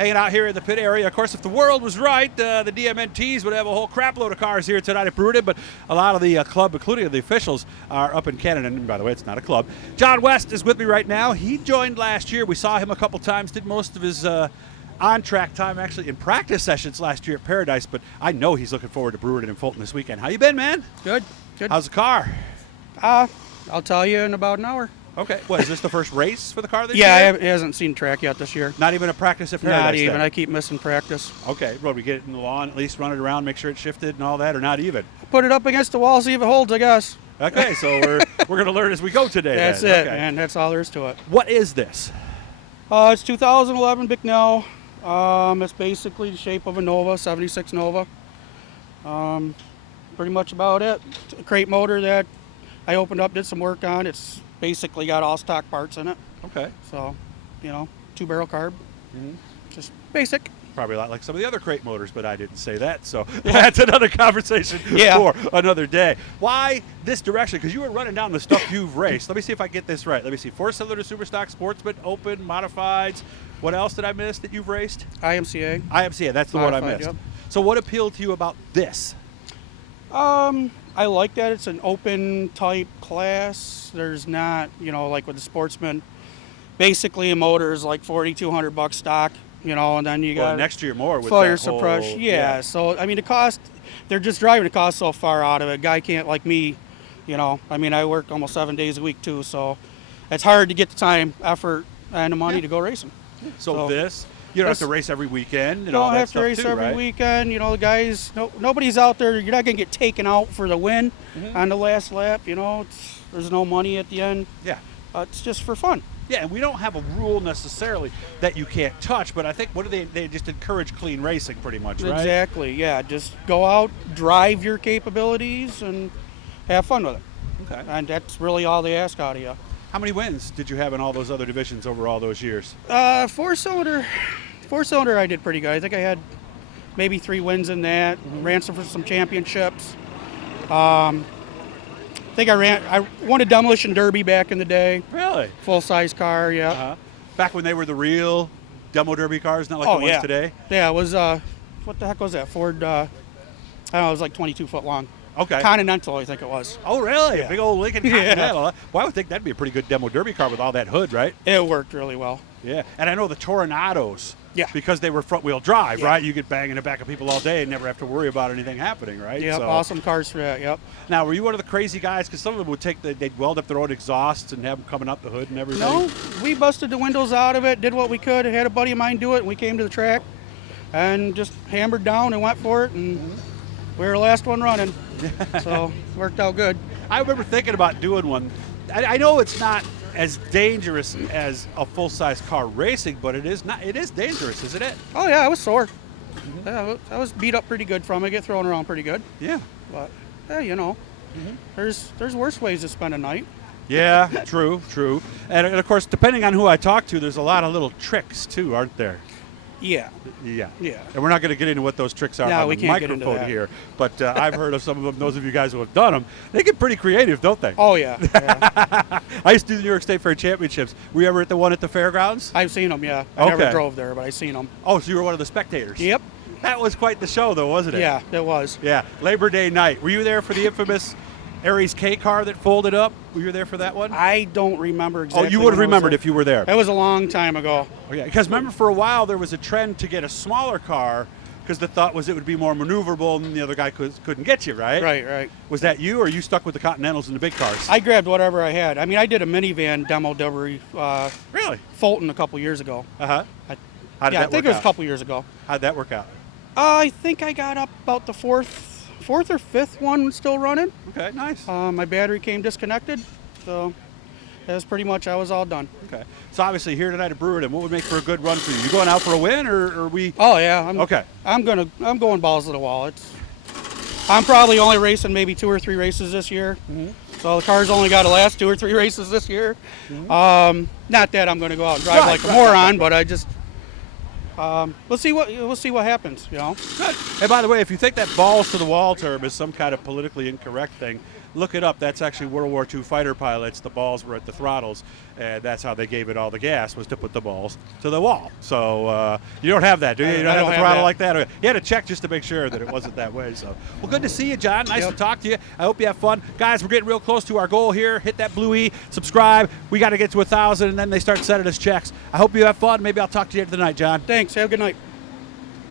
hanging out here in the pit area. Of course, if the world was right, the DMNTs would have a whole crap load of cars here tonight at Brewton, but a lot of the club, including the officials, are up in Canada. And by the way, it's not a club. John West is with me right now. He joined last year. We saw him a couple times, did most of his on-track time actually in practice sessions last year at Paradise, but I know he's looking forward to Brewton and Fulton this weekend. How you been, man? Good. How's the car? I'll tell you in about an hour. Okay. What, is this the first race for the car this Yeah, year? he hasn't seen track yet this year. Not even a practice at Paradise? Not even. Then? I keep missing practice. Okay. Well, we get it in the lawn, at least run it around, make sure it's shifted and all that, or not even? Put it up against the wall, see if it holds, I guess. Okay, so we're going to learn as we go today. That's then. it, Okay. and that's all there is to it. What is this? It's 2011 Bicknell. It's basically the shape of a Nova, 76 Nova. Pretty much about it. A crate motor that I opened up, did some work on. It's basically got all stock parts in it. Okay. So, 2-barrel carb. Just basic. Probably a lot like some of the other crate motors, but I didn't say that, so that's another conversation Yeah. for another day. Why this direction? Because you were running down the stuff you've raced. Let me see if I get this right. Let me see. 4-cylinder Superstock, Sportsman, Open, Modifieds. What else did I miss that you've raced? IMCA. IMCA, that's the one I Modified, missed. yep. So what appealed to you about this? I like that it's an open type class. There's not, like with the Sportsman, basically a motor is like $4,200 stock, and then you got next year more with fire that whole, suppression. Yeah. So I mean the cost, they're just driving the cost so far out of it. Guy can't like me, I work almost 7 days a week too, so it's hard to get the time, effort, and the money to go racing. So this, you don't have to race every weekend and Don't all that have to stuff race too, every right? weekend. The guys, nobody's out there. You're not going to get taken out for the win on the last lap. There's no money at the end. Yeah. It's just for fun. Yeah, and we don't have a rule necessarily that you can't touch, but I think they just encourage clean racing pretty much, right? Exactly, yeah. Just go out, drive your capabilities, and have fun with it. Okay. And that's really all they ask out of you. How many wins did you have in all those other divisions over all those years? Four-cylinder I did pretty good. I think I had maybe 3 wins in that. Ran for some championships. I think I won a demolition derby back in the day. Really? Full-size car, yeah. Uh-huh. Back when they were the real demo derby cars, not like the ones today? Yeah, it was, what the heck was that? Ford, I don't know, it was like 22 foot long. Okay. Continental, I think it was. Oh, really? Yeah. A big old Lincoln Continental. Huh? Well, I would think that'd be a pretty good demo derby car with all that hood, right? It worked really well. Yeah. And I know the Toronados, Yeah. because they were front-wheel drive, Yeah. right? You could bang in the back of people all day and never have to worry about anything happening, right? Yep, So, awesome cars for that, yep. Now, were you one of the crazy guys? Because some of them would they'd weld up their own exhausts and have them coming out the hood and everything. No, we busted the windows out of it, did what we could. I had a buddy of mine do it, and we came to the track and just hammered down and went for it, and we were the last one running. So, worked out good. I remember thinking about doing one. I know it's not as dangerous as a full-size car racing, but it is dangerous, isn't it? Oh, yeah, I was sore. Yeah, I was beat up pretty good from it, get thrown around pretty good. Yeah. But, yeah, there's worse ways to spend a night. Yeah, true. And of course, depending on who I talk to, there's a lot of little tricks too, aren't there? Yeah. Yeah. Yeah. And we're not going to get into what those tricks are No, on we the can't get into microphone that. here, but I've heard of some of them. Those of you guys who have done them, they get pretty creative, don't they? Oh, yeah. I used to do the New York State Fair Championships. Were you ever at the one at the fairgrounds? I've seen them, yeah. I Okay. never drove there, but I've seen them. Oh, so you were one of the spectators? Yep. That was quite the show, though, wasn't it? Yeah, it was. Yeah. Labor Day night. Were you there for the infamous Aries K car that folded up? Were you there for that one? I don't remember exactly. Oh, you would have when I was remembered there. if you were there. It was a long time ago. Okay, because remember for a while there was a trend to get a smaller car because the thought was it would be more maneuverable and the other guy couldn't get you, right? Right. Was that you, or you stuck with the Continentals and the big cars? I grabbed whatever I had. I mean, I did a minivan demo derby, Really? Fulton a couple years ago. Uh-huh. I How did I that think work it was out? a couple years ago. How'd that work out? I think I got up about the fourth or fifth one still running. Okay, nice. My battery came disconnected, so that was pretty much, I was all done. Okay. So obviously here tonight at Brewerton, what would make for a good run for you? You going out for a win, or are we? Oh yeah. Okay. I'm going balls to the wall. I'm probably only racing maybe 2 or 3 races this year. So the car's only got to last 2 or 3 races this year. Not that I'm going to go out and drive like a moron, but I just we'll see what happens. Good. And by the way, if you think that balls to the wall term is some kind of politically incorrect thing, look it up. That's actually World War II fighter pilots. The balls were at the throttles, and that's how they gave it all the gas, was to put the balls to the wall. So you don't have that, do you? You don't have the throttle like that? You had to check just to make sure that it wasn't that way. So, well, good to see you, John. Nice to talk to you. I hope you have fun. Guys, we're getting real close to our goal here. Hit that blue E, subscribe. We got to get to 1,000, and then they start sending us checks. I hope you have fun. Maybe I'll talk to you at the night, John. Thanks. Have a good night.